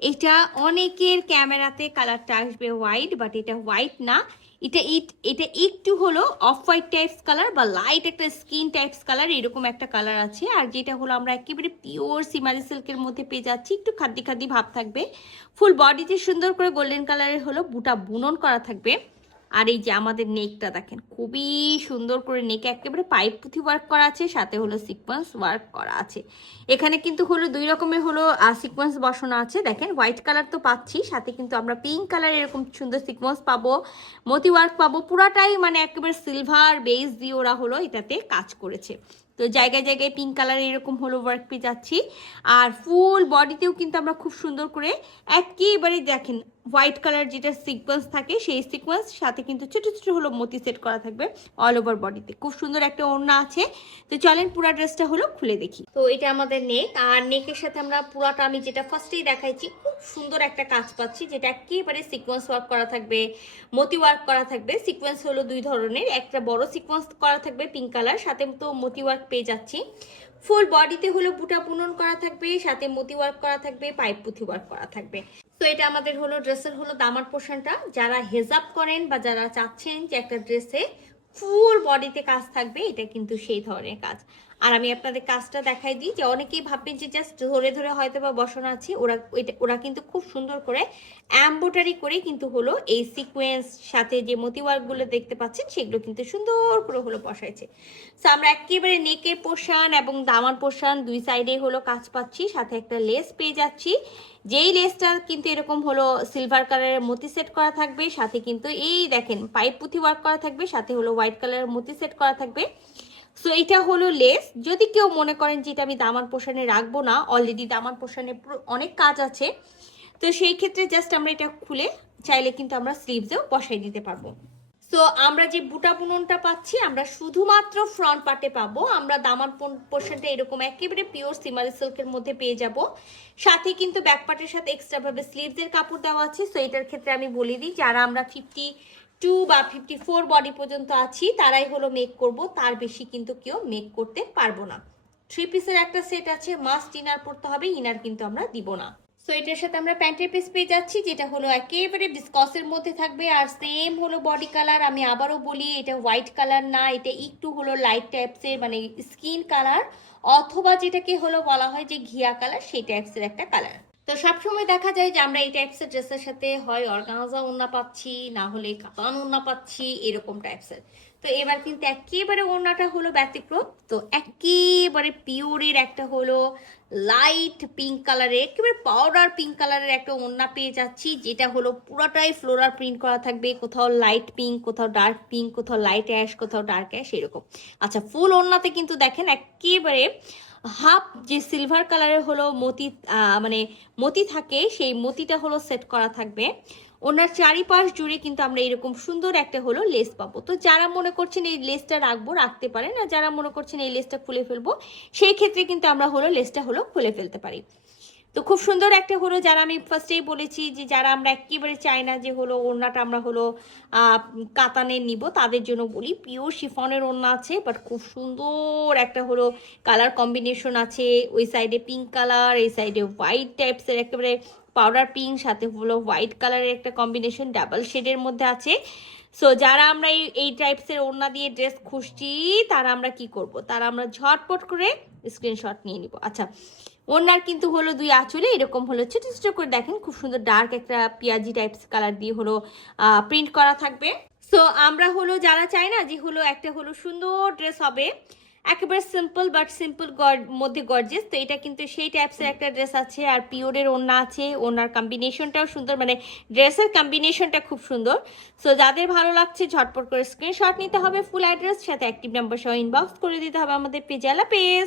এটা অনেকের ক্যামেরাতে কালারটা আসবে হোয়াইট, বাট এটা হোয়াইট না, এটা একটু হলো অফ হোয়াইট টাইপস কালার বা লাইট একটা স্কিন টাইপস কালার, এরকম একটা কালার আছে। আর যেটা হলো আমরা একেবারে পিওর সিমারি সিল্কের মধ্যে পেয়ে যাচ্ছি, একটু খাদ্দি খাদ্দি ভাব থাকবে। ফুল বডিতে সুন্দর করে গোল্ডেন কালারের হলো বুটা বুনন করা থাকবে। আর এই যে আমাদের নেকটা দেখেন, খুবই সুন্দর করে নেকে একেবারে পাইপ পুঁথি ওয়ার্ক করা আছে, সাথে হলো সিকোয়েন্স ওয়ার্ক করা আছে। এখানে কিন্তু হলো দুই রকমের হলো সিকোয়েন্স বসানো আছে। দেখেন হোয়াইট কালার তো পাচ্ছি, সাথে কিন্তু আমরা পিঙ্ক কালার এরকম সুন্দর সিকোয়েন্স পাবো, মতি ওয়ার্ক পাবো। পুরাটাই মানে একেবারে সিলভার বেস দিয়ে ওরা হলো এটাতে কাজ করেছে। তো জায়গায় জায়গায় পিঙ্ক কালার এরকম হলো ওয়ার্ক পেয়ে যাচ্ছি। আর ফুল বডিতেও কিন্তু আমরা খুব সুন্দর করে একেবারে দেখেন হোয়াইট কালার যেটা সিকোয়েন্স থাকে সেই সিকোয়েন্স, সাথে কিন্তু ছোট ছোট হলো মতি সেট করা থাকবে অল ওভার বডিতে। খুব সুন্দর একটা ওড়না আছে। তো চলেন পুরা ড্রেসটা হলো খুলে দেখি। তো এটা আমাদের নেক, আর নেকের সাথে আমরা পুরাটা আমি যেটা ফার্স্টেই দেখাইছি খুব সুন্দর একটা কাজ পাচ্ছি, যেটা একেবারে সিকোয়েন্স ওয়ার্ক করা থাকবে, মতি ওয়ার্ক করা থাকবে। সিকোয়েন্স হলো দুই ধরনের, একটা বড় সিকোয়েন্স করা থাকবে পিঙ্ক কালার, সাথে তো মতি ওয়ার্ক পেয়ে যাচ্ছি। ফুল বডিতে হলো বুটা বুনন করা থাকবে, সাথে মতি ওয়ার্ক করা থাকবে, পাইপ পুঁথি ওয়ার্ক করা থাকবে। তো এটা আমাদের হলো ড্রেসের হলো দামার পোর্শনটা। যারা হেজাব করেন বা যারা চাচ্ছেন যে একটা ড্রেসে ফুল বডিতে কাজ থাকবে, এটা কিন্তু সেই ধরনের কাজ। আর আমি আপনাদের কাজটা দেখাই দিই, যে অনেকেই ভাববেন যে জাস্ট ধরে ধরে হয়তো বা বসানো আছে, ওরা কিন্তু খুব সুন্দর করে এমব্রয়ডারি করে কিন্তু হলো এই সিকোয়েন্স সাথে যে মতি ওয়ার্কগুলো দেখতে পাচ্ছেন সেগুলো কিন্তু সুন্দর করে হলো বসাইছে। সো আমরা একেবারে নেকের পোর্শন এবং দামার পোর্শন দুই সাইডে হলো কাজ পাচ্ছি, সাথে একটা লেস পেয়ে যাচ্ছি। যেই লেসটা কিন্তু এরকম হলো সিলভার কালারের মতি সেট করা থাকবে, সাথে কিন্তু এই দেখেন পাইপ পুঁথি ওয়ার্ক করা থাকবে, সাথে হলো হোয়াইট কালারের মতি সেট করা থাকবে। সো এটা হলো লেস। যদি কেউ মনে করেন যে এটা আমি দামান পোষণে রাখবো না, অলরেডি দামান পোষণে অনেক কাজ আছে, তো সেই ক্ষেত্রে জাস্ট আমরা এটা খুলে চাইলে কিন্তু আমরা স্লিভসেও বসাই দিতে পারবো। সো আমরা যে বুটা বুননটা পাচ্ছি আমরা শুধুমাত্র ফ্রন্ট পার্টে পাবো। আমরা দামান পোর্শনটা এরকম একেবারে পিওর সিমারি সিল্কের মধ্যে পেয়ে যাব, সাথে কিন্তু ব্যাক পার্টের সাথে এক্সট্রা ভাবে স্লিভসের কাপড় দেওয়া আছে। সো এটার ক্ষেত্রে আমি বলে দিই, যারা আমরা 52 বা 54 বডি পর্যন্ত আছি তারাই হলো মেক করব, তার বেশি কিন্তু কেউ মেক করতে পারবো না। 3 পিসের একটা সেট আছে, মাস্ট ইনার পড়তে হবে, ইনার কিন্তু আমরা দিব না। সো এটার সাথে আমরা প্যান্টের পিস পেয়ে যাচ্ছি, যেটা হলো একেবারে বিস্কসের মধ্যে থাকবে, আর সেম হলো বডি কালার। আমি আবারও বলি, এটা হোয়াইট কালার না, এটা একটু হলো লাইট টাইপসের মানে স্কিন কালার, অথবা যেটাকে হলো বলা হয় যে ঘিয়া কালার, সেই টাইপসের একটা কালার। তো সবসময় দেখা যায় যে আমরা এই টাইপসের ড্রেসের সাথে হয় অর্গানজা ওড়না পাচ্ছি, না হলে কাতান ওড়না পাচ্ছি, এরকম টাইপসের। তো এবার কিন্তু একেবারে ওড়নাটা হলো ব্যতিক্রম। তো একেবারে পিওরের একটা হলো লাইট পিঙ্ক কালারের, একেবারে পাউডার পিঙ্ক কালারের একটা ওড়না পেয়ে যাচ্ছি, যেটা হলো পুরোটাই ফ্লোরাল প্রিন্ট করা থাকবে, কোথাও লাইট পিঙ্ক, কোথাও ডার্ক পিঙ্ক, কোথাও লাইট অ্যাশ, কোথাও ডার্ক অ্যাশ, এরকম। আচ্ছা, ফুল ওড়নাতে কিন্তু দেখেন একেবারে হাফ যে সিলভার কালারের হলো মতি মানে মতি থাকে, সেই মতিটা হলো সেট করা থাকবে। ওনার চারিপাশ জুড়ে কিন্তু আমরা এরকম সুন্দর একটা হলো লেস পাবো। তো যারা মনে করছেন এই লেসটা রাখবো, রাখতে পারেন, আর যারা মনে করছেন এই লেসটা খুলে ফেলবো, সেই ক্ষেত্রে কিন্তু আমরা হলো লেসটা হলো খুলে ফেলতে পারি। তো খুব সুন্দর একটা হলো, যারা আমি ফার্স্টেই বলেছি যে যারা আমরা একেবারে চাই না যে হলো ওড়নাটা আমরা হলো কাতানের নিব, তাদের জন্য বলি পিওর শিফনের ওড়না আছে, বাট খুব সুন্দর একটা হলো কালার কম্বিনেশন আছে। ওই সাইডে পিঙ্ক কালার, এই সাইডে হোয়াইট টাইপসের একেবারে পাউডার পিঙ্ক, সাথে হলো হোয়াইট কালারের একটা কম্বিনেশন ডাবল শেডের মধ্যে আছে। সো যারা আমরা এই টাইপসের ওড়না দিয়ে ড্রেস খুঁজছি, তারা আমরা কি করব, তারা আমরা ঝটপট করে স্ক্রিনশট নিয়ে নিব। আচ্ছা, ওড়নার কিন্তু হলো দুই আঁচলে এরকম হলো ছোট ছোট করে দেখেন খুব সুন্দর ডার্ক একটা পেঁয়াজি টাইপস কালার দিয়ে হলো প্রিন্ট করা থাকবে। সো আমরা হলো যারা চাই না যে হলো একটা হলো সুন্দর ড্রেস হবে, একেবারে সিম্পল বাট সিম্পল মধ্যে গর্জিয়াস, তো এটা কিন্তু সেই টাইপসের একটা ড্রেস আছে। আর পিওরের ওড়না আছে, ওড়নার কম্বিনেশনটাও সুন্দর, মানে ড্রেসের কম্বিনেশনটা খুব সুন্দর। সো যাদের ভালো লাগছে ঝটপট করে স্ক্রিনশট নিতে হবে, ফুল অ্যাড্রেস সাথে অ্যাক্টিভ নাম্বার সহ ইনবক্স করে দিতে হবে আমাদের পেজ। আল্লাহ হাফেজ।